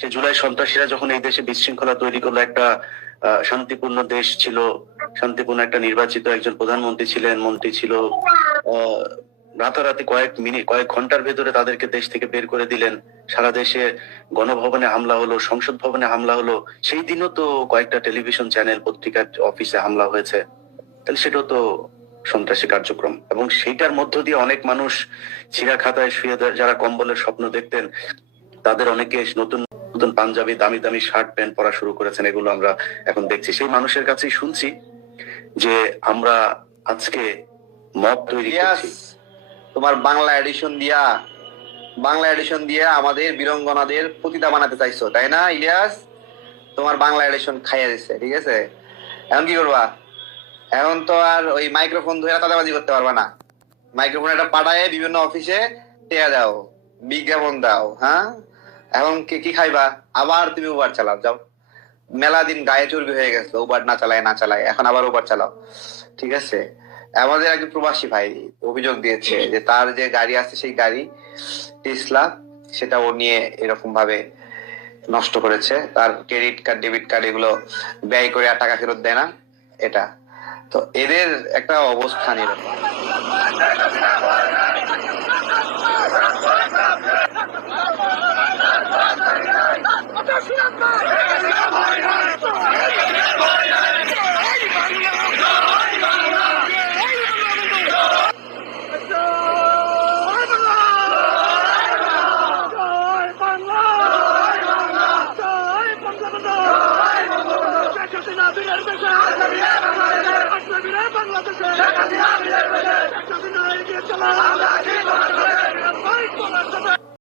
সে জুলাই সন্ত্রাসীরা যখন এই দেশে বিশৃঙ্খলা তৈরি করলো, একটা শান্তিপূর্ণ দেশ ছিল, শান্তিপূর্ণ একটা নির্বাচিত একজন প্রধানমন্ত্রী ছিলেন, মন্ত্রী ছিল, রাতারাতি কয়েক ঘন্টার ভেতরে তাদেরকে দেশ থেকে বের করে দিলেন। সারা দেশে গণভবনে হামলা হলো, সংসদ ভবনে হামলা হলো, সেই দিনও তো কয়েকটা টেলিভিশন চ্যানেল, পত্রিকার অফিসে হামলা হয়েছে। তাহলে সেটাও তো সন্ত্রাসী কার্যক্রম। এবং সেইটার মধ্য দিয়ে অনেক মানুষ ছিঁড়া খাতায় শুয়ে যারা কম্বলের স্বপ্ন দেখতেন, তাদের অনেকে নতুন নতুন পাঞ্জাবি, দামি দামি শার্ট প্যান্ট পরা শুরু করেছেন। এগুলো আমরা এখন দেখছি। সেই মানুষের কাছেই শুনছি যে আমরা আজকে মব তৈরি করছি। তোমার বাংলা এডিশন দিয়া আমাদের বীরঙ্গনাদের পতিতা বানাতে চাইছো, তাই না ইলিয়াস? তোমার বাংলা এডিশন খাইয়া দিচ্ছে, ঠিক আছে? এখন কি করবা? এখন তো আর ওই মাইক্রোফোন ধরে তাদাবাজি করতে পারবা না। মাইক্রোফোন একটা পাঠায় বিভিন্ন অফিসে টেয়া দাও, বিজ্ঞাপন দাও। হ্যাঁ, এখন কি খাইবা? আবার তুমি উবার চালাও, যাও। মেলা দিন গায়ে চর্বি হয়ে গেছে, উবার না চালায়, এখন আবার উবার চালাও, ঠিক আছে? আমাদের একজন প্রবাসী ভাই অভিযোগ দিয়েছে যে তার যে গাড়ি আছে, সেই গাড়ি টেসলা, সেটা ও নিয়ে এরকম ভাবে নষ্ট করেছে। তার ক্রেডিট কার্ড, ডেবিট কার্ড এগুলো ব্যয় করে আর টাকা ফেরত দেয় না। এটা তো এদের একটা অবস্থান এরকম। বাংলাদেশে